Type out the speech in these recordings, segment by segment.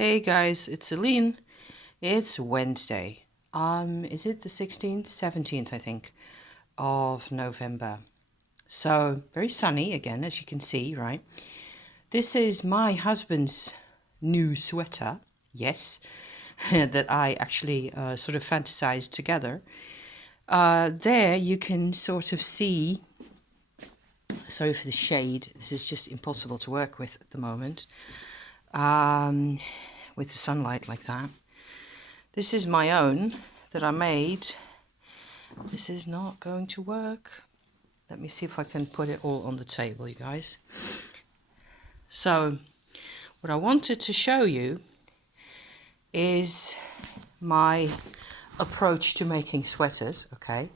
Hey guys, it's Celine. It's Wednesday. Is it the 16th? 17th, I think, of November. So, very sunny again, as you can see, right? This is my husband's new sweater, yes, that I actually sort of fantasized together. There you can sort of see, sorry for the shade, this is just impossible to work with at the moment, with the sunlight like that. This is my own that I made. This is not going to work. Let me see if I can put it all on the table, you guys. So, what I wanted to show you is my approach to making sweaters, okay?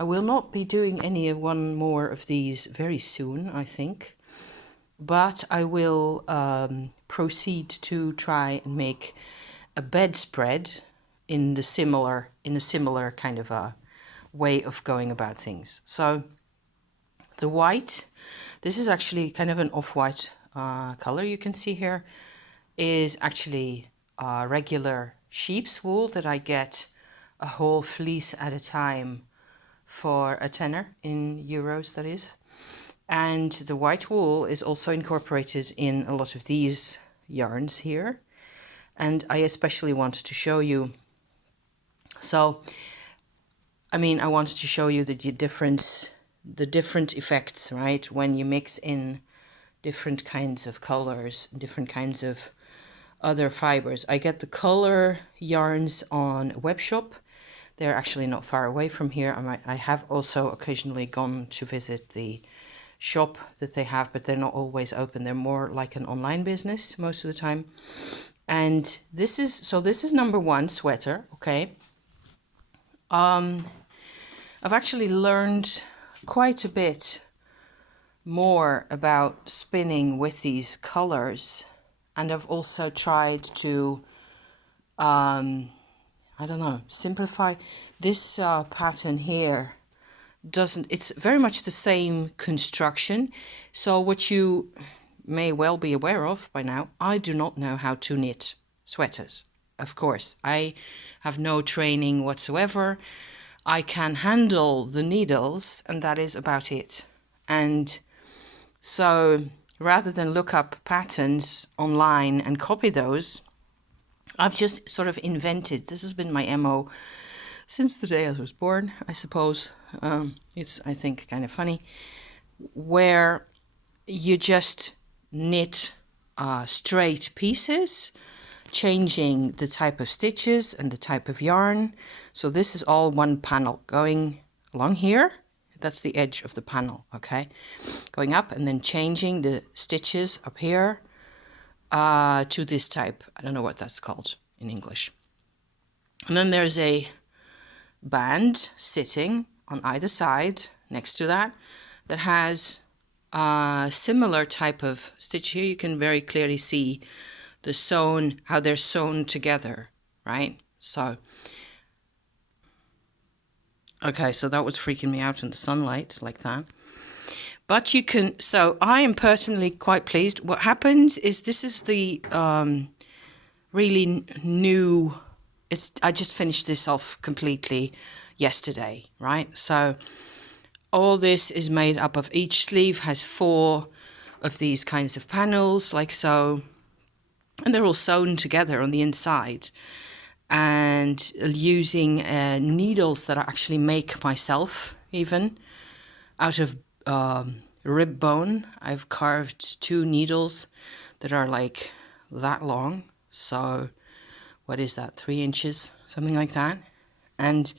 I will not be doing one more of these very soon, I think. But I will proceed to try and make a bedspread in a similar kind of a way of going about things. So the white, this is actually kind of an off-white color you can see here, is actually regular sheep's wool that I get a whole fleece at a time for a tenner in euros, that is. And the white wool is also incorporated in a lot of these yarns here. And I especially wanted to show you, I wanted to show you the different effects, right? When you mix in different kinds of colors, different kinds of other fibers. I get the color yarns on Webshop. They're actually not far away from here. I have also occasionally gone to visit the shop that they have, but they're not always open. They're more like an online business most of the time. And this is number one sweater, okay? I've actually learned quite a bit more about spinning with these colors, and I've also tried to simplify this pattern here. It's very much the same construction. So what you may well be aware of by now, I do not know how to knit sweaters. Of course, I have no training whatsoever. I can handle the needles, and that is about it. And so rather than look up patterns online and copy those, I've just sort of invented. This has been my MO since the day I was born, I suppose. It's, I think, kind of funny, where you just knit straight pieces, changing the type of stitches and the type of yarn. So this is all one panel going along here. That's the edge of the panel, okay? Going up and then changing the stitches up here to this type. I don't know what that's called in English. And then there's a band sitting on either side next to that has a similar type of stitch here. You can very clearly see how they're sewn together, right? So, okay, so that was freaking me out in the sunlight like that. But so I am personally quite pleased. What happens is this is the really new, I just finished this off completely yesterday, right? So all this is made up of, each sleeve has 4 of these kinds of panels, like so, and they're all sewn together on the inside, and using needles that I actually make myself, even out of rib bone. I've carved 2 needles that are like that long, so what is that, 3 inches, something like that. And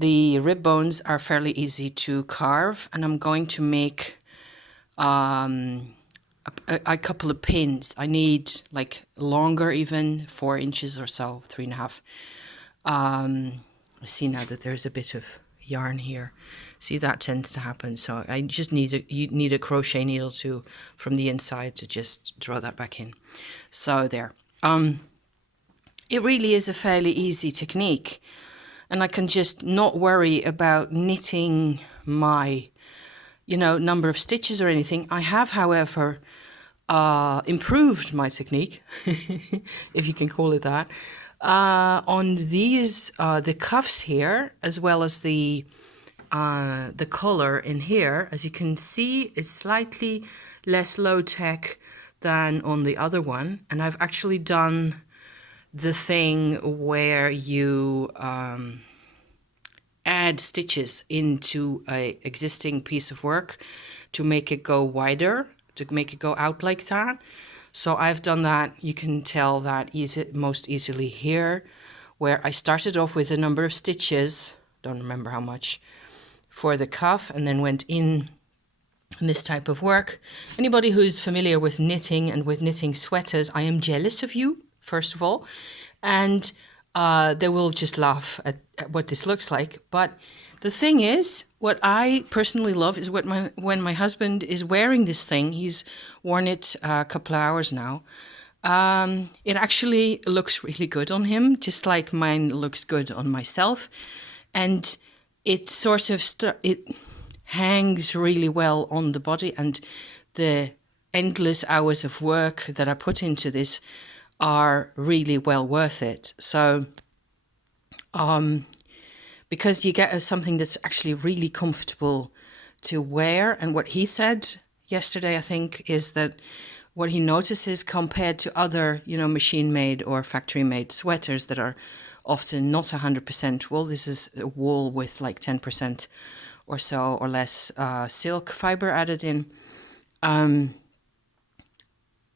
the rib bones are fairly easy to carve, and I'm going to make a couple of pins. I need like longer, even 4 inches or so, 3.5. I see now that there's a bit of yarn here. See, that tends to happen. So I just need a crochet needle from the inside to just draw that back in. So there. It really is a fairly easy technique, and I can just not worry about knitting my, number of stitches or anything. I have, however, improved my technique, if you can call it that, on these, the cuffs here, as well as the collar in here. As you can see, it's slightly less low-tech than on the other one. And I've actually done the thing where you add stitches into a existing piece of work to make it go wider, to make it go out like that. So I've done that. You can tell that most easily here, where I started off with a number of stitches, don't remember how much, for the cuff, and then went in this type of work. Anybody who's familiar with knitting and with knitting sweaters, I am jealous of you, first of all, and they will just laugh at what this looks like. But the thing is, what I personally love is when my husband is wearing this thing. He's worn it a couple of hours now. It actually looks really good on him, just like mine looks good on myself. And it sort of it hangs really well on the body, and the endless hours of work that I put into this are really well worth it. So because you get something that's actually really comfortable to wear, and what he said yesterday, I think, is that what he notices compared to other, machine made or factory made sweaters that are often not 100% wool. This is wool with like 10% or so or less silk fiber added in.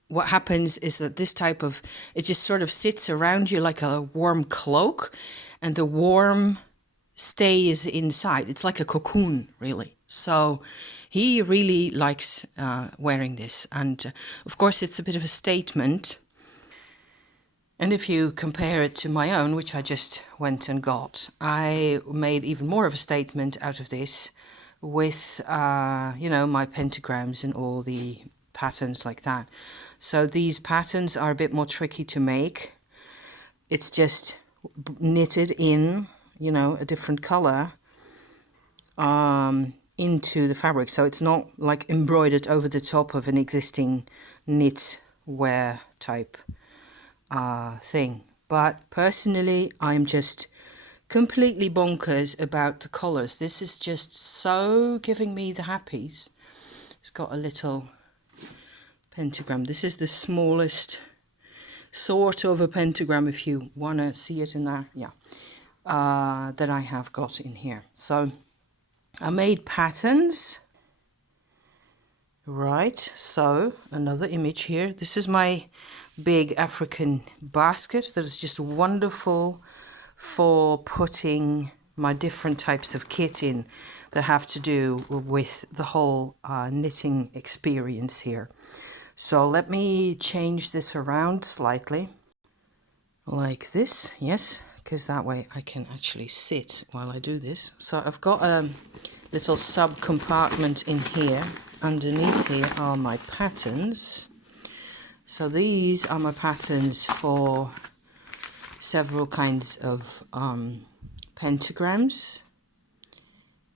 What happens is that this type of, it just sort of sits around you like a warm cloak, and the warm stays inside. It's like a cocoon, really. So he really likes wearing this. And of course, it's a bit of a statement. And if you compare it to my own, which I just went and got, I made even more of a statement out of this with, my pentagrams and all the patterns like that. So these patterns are a bit more tricky to make. It's just knitted in, a different color into the fabric. So it's not like embroidered over the top of an existing knitwear type thing. But personally, I'm just completely bonkers about the colors. This is just so giving me the happies. It's got a little pentagram. This is the smallest sort of a pentagram, if you want to see it in there, that I have got in here. So I made patterns. Right, so another image here. This is my big African basket that is just wonderful for putting my different types of kit in that have to do with the whole knitting experience here. So let me change this around slightly, like this, yes, because that way I can actually sit while I do this. So I've got a little sub-compartment in here. Underneath here are my patterns. So these are my patterns for several kinds of pentagrams.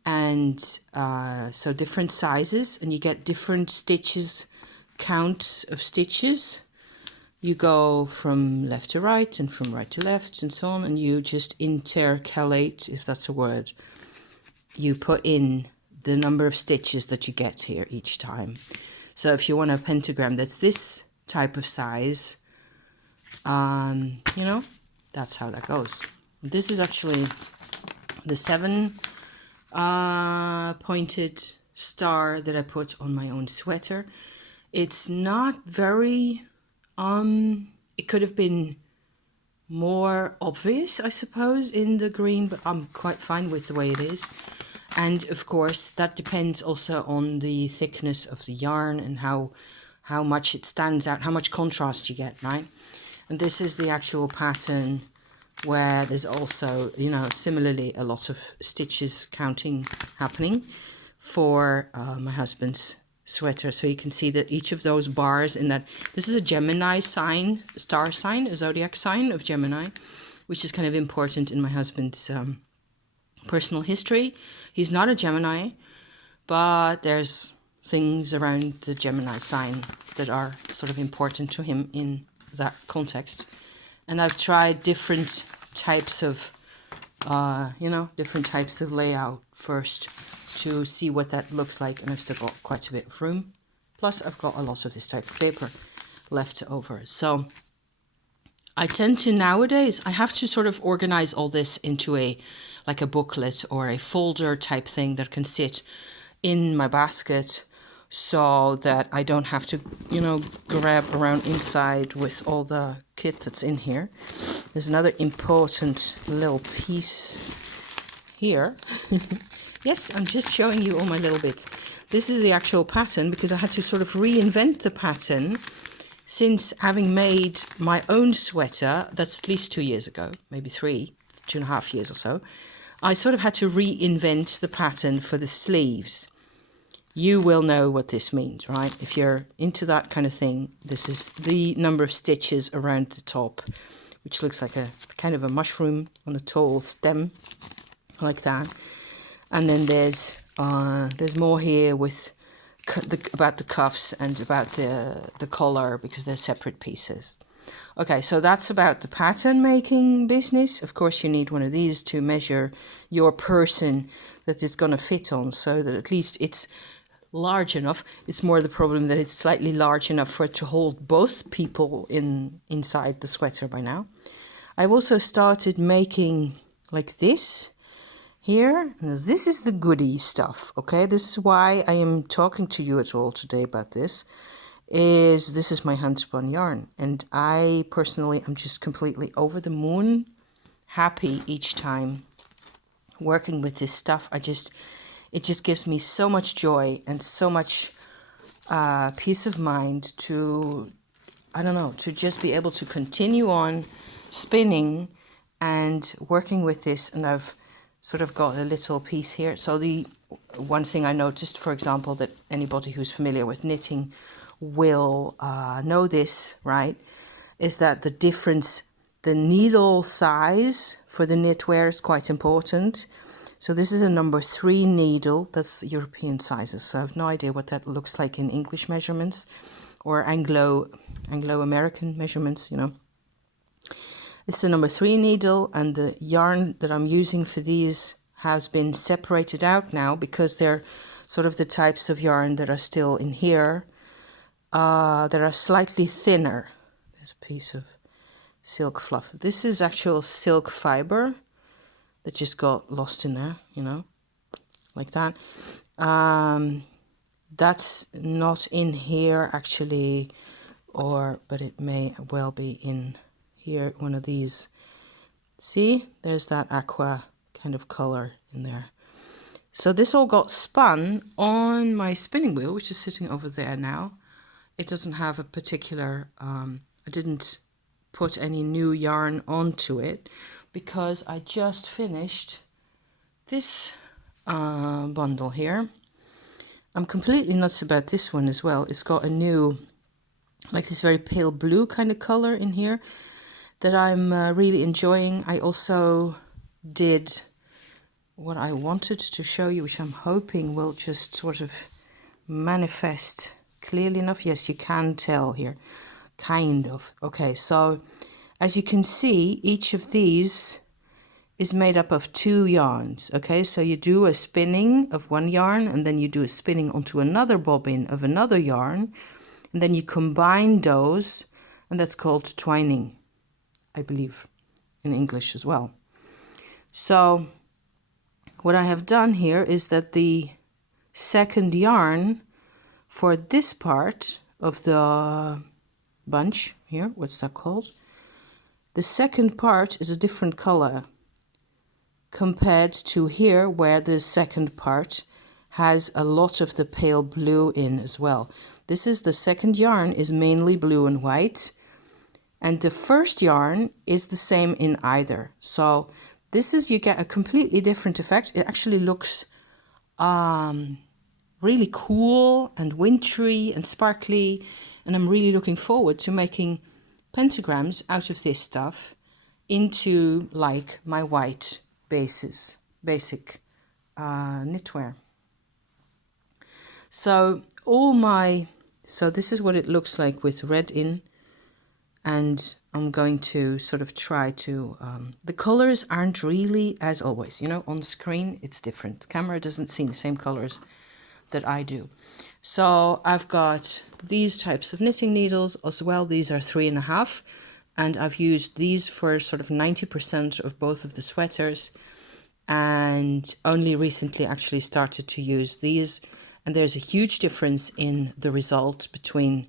And so different sizes, and you get different stitches, counts of stitches. You go from left to right and from right to left and so on, and you just intercalate, if that's a word. You put in the number of stitches that you get here each time. So if you want a pentagram that's this type of size, that's how that goes. This is actually the 7 pointed star that I put on my own sweater. It's not very, it could have been more obvious, I suppose, in the green, but I'm quite fine with the way it is. And of course, that depends also on the thickness of the yarn and how much it stands out, how much contrast you get, right? And this is the actual pattern where there's also, similarly a lot of stitches counting happening for my husband's sweater. So you can see that each of those bars in that, this is a Gemini sign, star sign, a zodiac sign of Gemini, which is kind of important in my husband's personal history. He's not a Gemini, but there's things around the Gemini sign that are sort of important to him in that context. And I've tried different types of, different types of layout first to see what that looks like. And I've still got quite a bit of room. Plus, I've got a lot of this type of paper left over. So I tend to nowadays, I have to sort of organize all this into a booklet or a folder type thing that can sit in my basket so that I don't have to, grab around inside with all the kit that's in here. There's another important little piece here. Yes, I'm just showing you all my little bits. This is the actual pattern because I had to sort of reinvent the pattern since having made my own sweater, that's at least 2 years ago, maybe 2.5 years or so. I sort of had to reinvent the pattern for the sleeves. You will know what this means, right? If you're into that kind of thing, this is the number of stitches around the top, which looks like a kind of a mushroom on a tall stem, like that. And then there's more here with about the cuffs and about the collar because they're separate pieces. Okay, so that's about the pattern making business. Of course, you need one of these to measure your person that it's going to fit on, so that at least it's large enough. It's more the problem that it's slightly large enough for it to hold both people inside the sweater by now. I've also started making like this here. Now, this is the goodie stuff, okay? This is why I am talking to you at all today about this. This is my Handspun yarn, and I personally am just completely over the moon happy each time working with this stuff. It just gives me so much joy and so much peace of mind to just be able to continue on spinning and working with this. And I've sort of got a little piece here. So the one thing I noticed, for example, that anybody who's familiar with knitting will know this, right, is that the needle size for the knitwear is quite important. So this is a number 3 needle, that's European sizes. So I have no idea what that looks like in English measurements or Anglo-American measurements, It's a number 3 needle, and the yarn that I'm using for these has been separated out now because they're sort of the types of yarn that are still in here that are slightly thinner. There's a piece of silk fluff. This is actual silk fiber that just got lost in there, like that. That's not in here actually, but it may well be in here, one of these. See, there's that aqua kind of color in there. So this all got spun on my spinning wheel, which is sitting over there now. It doesn't have a particular, I didn't put any new yarn onto it because I just finished this bundle here. I'm completely nuts about this one as well. It's got a new, like this very pale blue kind of color in here that I'm really enjoying. I also did what I wanted to show you, which I'm hoping will just sort of manifest clearly enough. Yes, you can tell here, kind of. Okay, so as you can see, each of these is made up of 2 yarns. Okay, so you do a spinning of one yarn, and then you do a spinning onto another bobbin of another yarn, and then you combine those, and that's called twining, I believe, in English as well. So what I have done here is that the second yarn for this part of the bunch here, what's that called? The second part is a different color compared to here, where the second part has a lot of the pale blue in as well. This is the second yarn is mainly blue and white, and the first yarn is the same in either. So this is, you get a completely different effect. It actually looks really cool and wintry and sparkly, and I'm really looking forward to making pentagrams out of this stuff into like my white basic knitwear. So so this is what it looks like with red in, and I'm going to sort of try to, the colors aren't really, as always, you know, on screen it's different. The camera doesn't see the same colors that I do. So I've got these types of knitting needles as well. These are 3.5, and I've used these for sort of 90% of both of the sweaters, and only recently actually started to use these. And there's a huge difference in the result between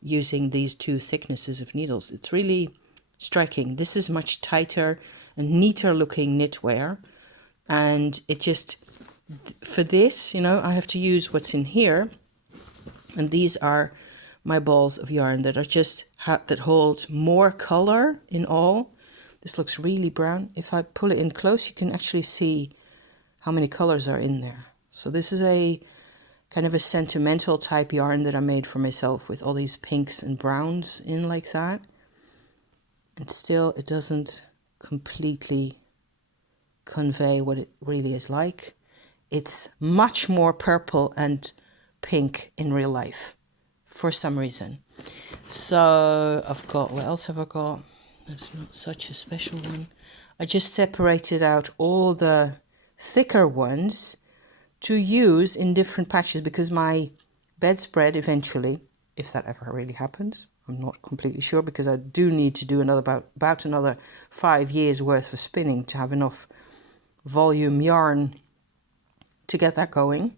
using these two thicknesses of needles. It's really striking. This is much tighter and neater looking knitwear, and it just, for this, you know, I have to use what's in here, and these are my balls of yarn that are just that hold more color in all. This looks really brown. If I pull it in close, you can actually see how many colors are in there. So this is a kind of a sentimental type yarn that I made for myself with all these pinks and browns in like that. And still it doesn't completely convey what it really is like. It's much more purple and pink in real life for some reason. So I've got, what else have I got? That's not such a special one. I just separated out all the thicker ones to use in different patches, because my bedspread eventually, if that ever really happens, I'm not completely sure, because I do need to do another about another 5 years worth of spinning to have enough volume yarn to get that going.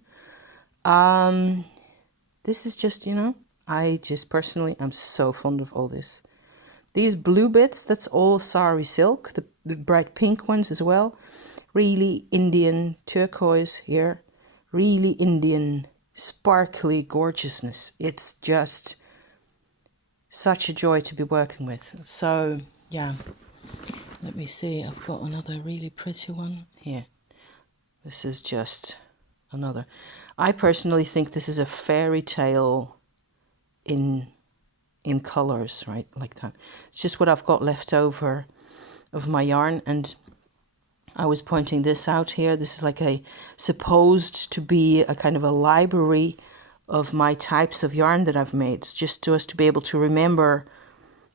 This is just, you know, I just personally am so fond of all this. These blue bits, that's all sari silk, the bright pink ones as well. Really Indian turquoise here. Really Indian sparkly gorgeousness. It's just such a joy to be working with. So yeah, let me see, I've got another really pretty one here. This is just another. I personally think this is a fairy tale in colors, right, like that. It's just what I've got left over of my yarn, and I was pointing this out here. This is like a supposed to be a kind of a library of my types of yarn that I've made, just to us to be able to remember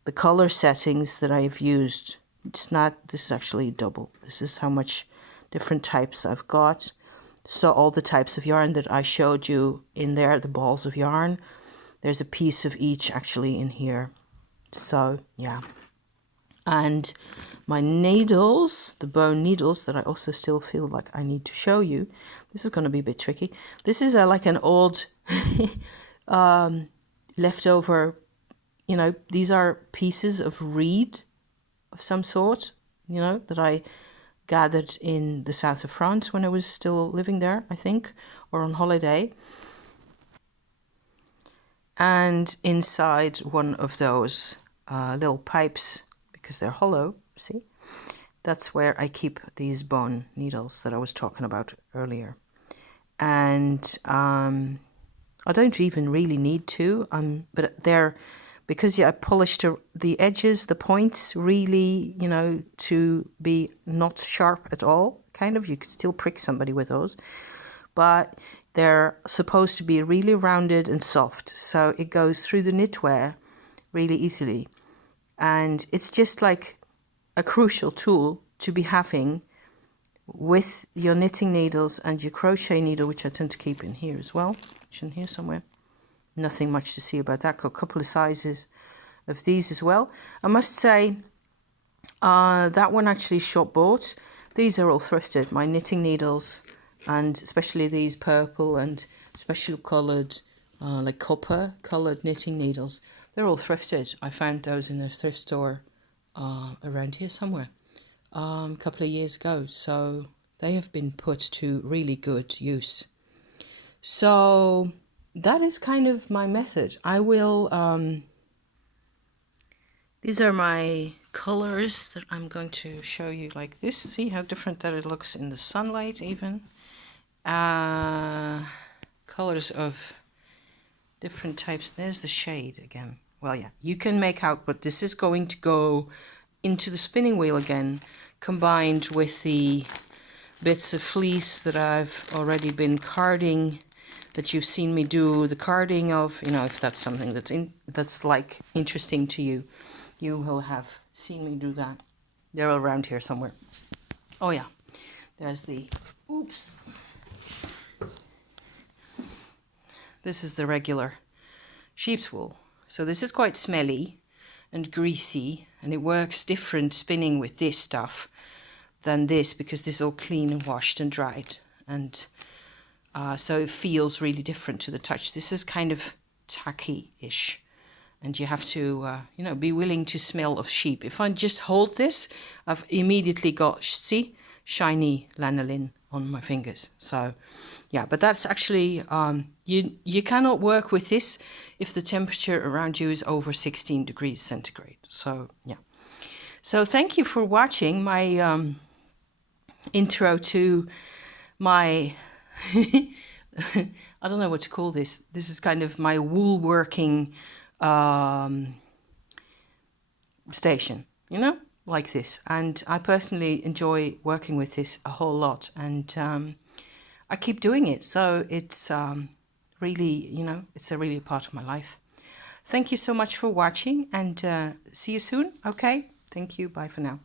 the color settings that I've used. It's not, this is actually double. This is how much different types I've got. So all the types of yarn that I showed you in there, the balls of yarn, there's a piece of each actually in here. So yeah. And my needles, the bone needles that I also still feel like I need to show you. This is going to be a bit tricky. This is like an old leftover, you know, these are pieces of reed of some sort, you know, that I gathered in the south of France when I was still living there, I think, or on holiday. And inside one of those little pipes, because they're hollow, see, that's where I keep these bone needles that I was talking about earlier. And I don't even really need to, but they're, because I polished the edges, the points, really, you know, to be not sharp at all, kind of. You could still prick somebody with those, but they're supposed to be really rounded and soft, so it goes through the knitwear really easily. And it's just like a crucial tool to be having with your knitting needles and your crochet needle, which I tend to keep in here as well. It's in here somewhere. Nothing much to see about that. Got a couple of sizes of these as well. I must say, that one actually shop bought. These are all thrifted, my knitting needles, and especially these purple and special coloured, like copper coloured knitting needles. They're all thrifted. I found those in a thrift store around here somewhere a couple of years ago. So they have been put to really good use. So that is kind of my method. I will, these are my colors that I'm going to show you like this. See how different that it looks in the sunlight even. Colors of different types. There's the shade again. Well, yeah, you can make out, but this is going to go into the spinning wheel again, combined with the bits of fleece that I've already been carding that you've seen me do the carding of, you know, if that's something that's like interesting to you, you will have seen me do that. They're all around here somewhere. Oh yeah, there's the, oops. This is the regular sheep's wool. So this is quite smelly and greasy, and it works different spinning with this stuff than this, because this is all clean and washed and dried, and so it feels really different to the touch. This is kind of tacky-ish, and you have to you know, be willing to smell of sheep. If I just hold this, I've immediately got, see, shiny lanolin on my fingers. So yeah, but that's actually you cannot work with this if the temperature around you is over 16 degrees centigrade. So yeah, so thank you for watching my intro to my I don't know what to call this. This is kind of my wool working station, you know, like this. And I personally enjoy working with this a whole lot, and I keep doing it. So it's really, you know, it's a really part of my life. Thank you so much for watching, and see you soon. Okay, thank you. Bye for now.